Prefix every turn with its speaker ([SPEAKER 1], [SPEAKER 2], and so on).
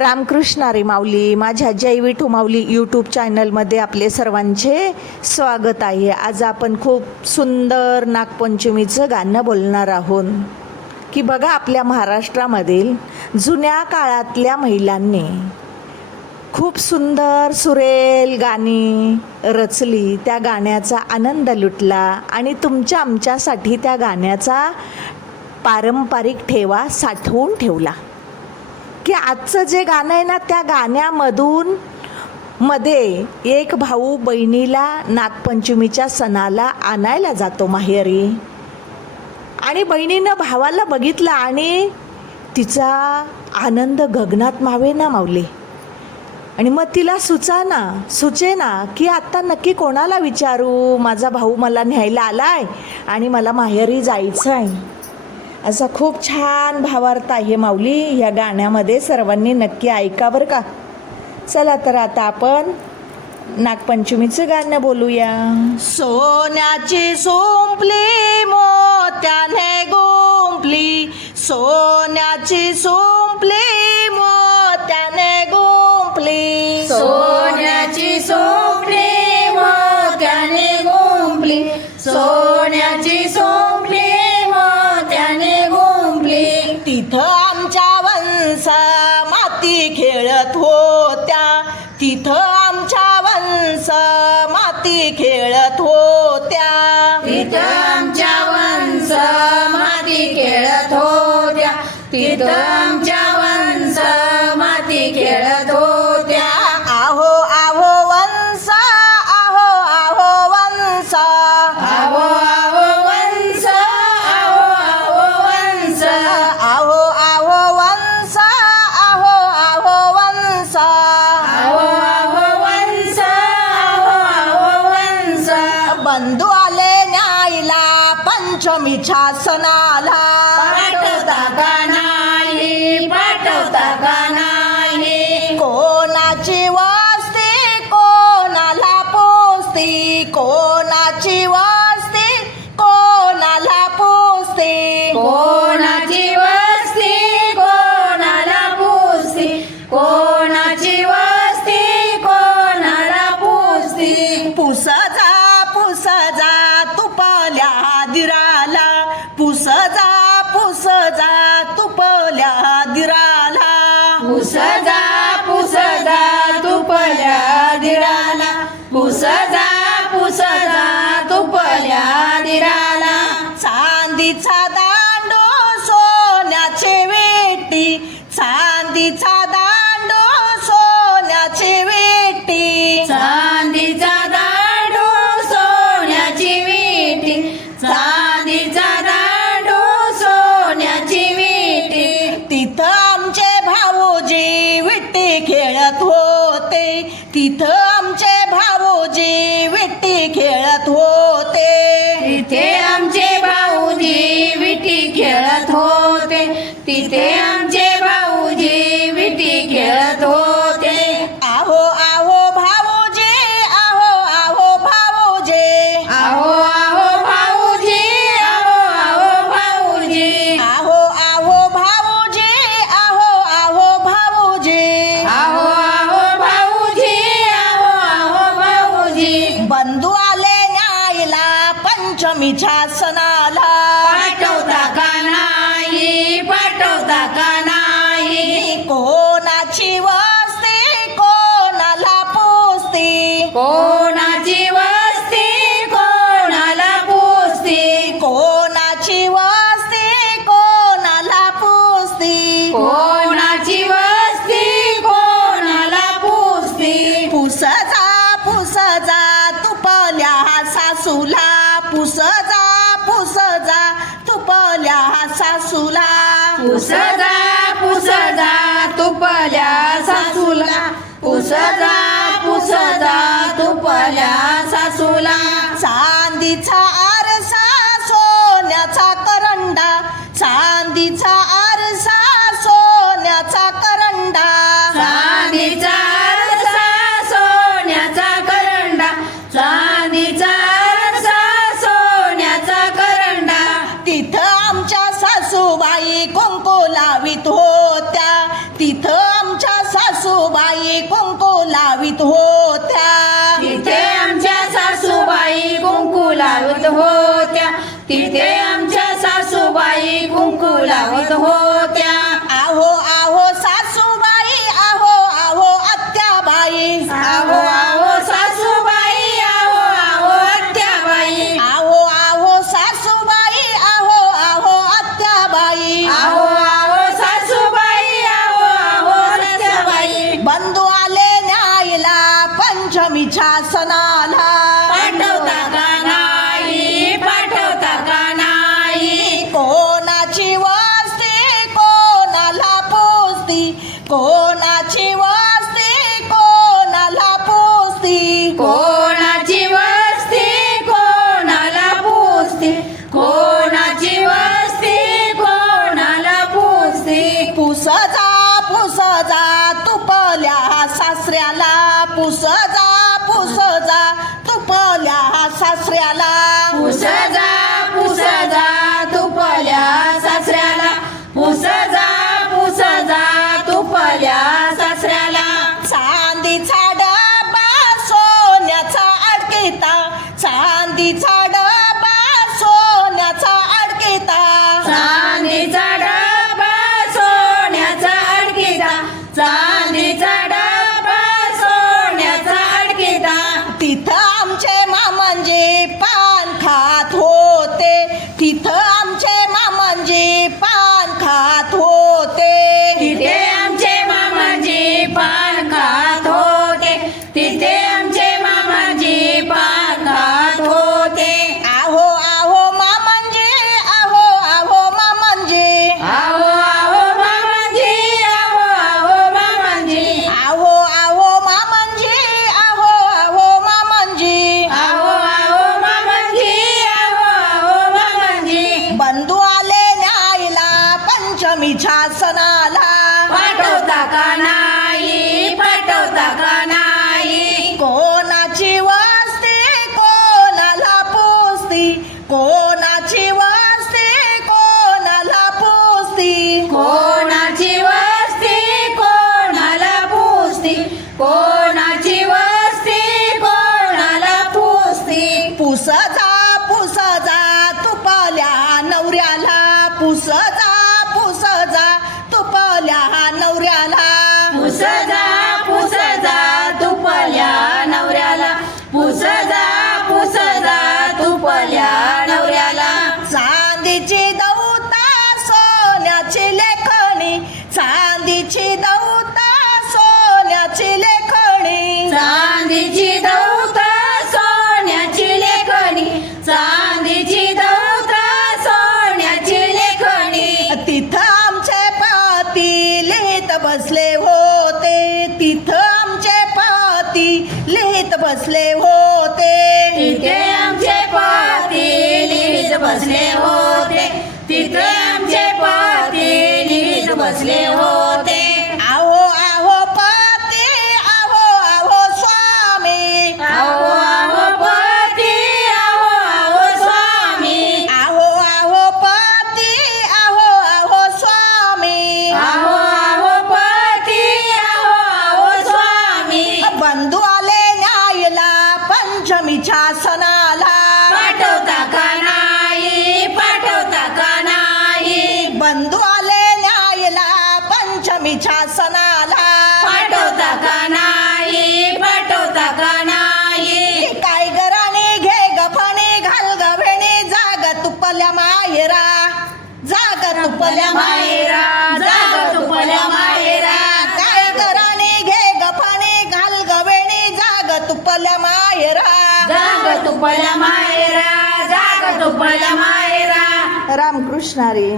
[SPEAKER 1] रामकृष्ण अरे माऊली माझ्या जय विठू माऊली यूट्यूब चॅनलमध्ये आपले सर्वांचे स्वागत आहे. आज आपण खूप सुंदर नागपंचमीचं गाणं बोलणार आहोत. की बघा आपल्या महाराष्ट्रामधील जुन्या काळातल्या महिलांनी खूप सुंदर सुरेल गाणी रचली. त्या गाण्याचा आनंद लुटला आणि तुमच्या आमच्यासाठी त्या गाण्याचा पारंपरिक ठेवा साठवून ठेवला. की आजचं जे गाणं आहे ना त्या गाण्यामधून मध्ये एक भाऊ बहिणीला नागपंचमीच्या सणाला आणायला जातो माहेरी. आणि बहिणीनं भावाला बघितलं आणि तिचा आनंद गगनात मावे ना मावले आणि मग तिला सुचाना सुचेना की आत्ता नक्की कोणाला विचारू? माझा भाऊ मला न्यायला आलाय आणि मला माहेरी जायचं आहे असा खूप छान भावार्थ आहे माऊली ह्या गाण्यामध्ये सर्वांनी नक्की ऐका बरं का. चला तर आता आपण नागपंचमीचं गाणं बोलूया. सोन्याची सोंपली मोत्याने गुंपली. सोन्याची सो माती खेळत होत्या. तिथं आमच्या वंश माती खेळत होत्या.
[SPEAKER 2] तिथं आमच्या वंश माती खेळत होत्या. तिथं
[SPEAKER 1] बंधू आले न्यायला पंचमीच्या सणाला. तुपल्या दिराला चांदीचा दांडो सोन्याचे वेटी. चांदीचा दांडो सोन्याचे वेटी.
[SPEAKER 2] चांदीचा दांडू सोन्याची विटी. चांदीचा दांडू सोन्याची विटी.
[SPEAKER 1] तिथं आमचे भाऊजी विट्टी खेळत होते. तिथं आमचे भाऊजी
[SPEAKER 2] तिथे आमचे भाऊजी विटी खेळत होते.
[SPEAKER 1] आहो आहो भाऊजी आहो आहो भाऊजी.
[SPEAKER 2] आहो आहो भाऊजी आहो आहो भाऊजी.
[SPEAKER 1] आहो आहो भाऊजी आहो आहो भाऊजी.
[SPEAKER 2] आहो आहो भाऊजी आहो आहो भाऊजी.
[SPEAKER 1] बंधू आले न्यायला पंचमीच्या सणाला. पुसजा पुसजा तुपल्या लावत होत्या.
[SPEAKER 2] तिथे आमच्या सासूबाई कुंकू लावत होत्या.
[SPEAKER 1] कोणाची वस्ती कोणाला पुस्ती? कोणाची वस्ती कोणाला
[SPEAKER 2] पुसती? कोणाची वस्ती कोणाला पुसती?
[SPEAKER 1] पुसजा पुसजा तुपल्या सासऱ्याला पुसजा पुसजा तुपल्या सासऱ्याला
[SPEAKER 2] पुसजा
[SPEAKER 1] कमीच्या सणाला वाटवता काना. स्वामीच्या सणाला.
[SPEAKER 2] पाठवता का नाही? पाठवता का नाही?
[SPEAKER 1] काय गराने घे गफाने घाल गव्याने जाग तुपल्या मायरा. जाग तुपल्या
[SPEAKER 2] मायरा तुपल्या मायरा.
[SPEAKER 1] काय घे घाल जाग तुपल्या
[SPEAKER 2] मायरा. जाग तुपल्या
[SPEAKER 1] रामकृष्णारी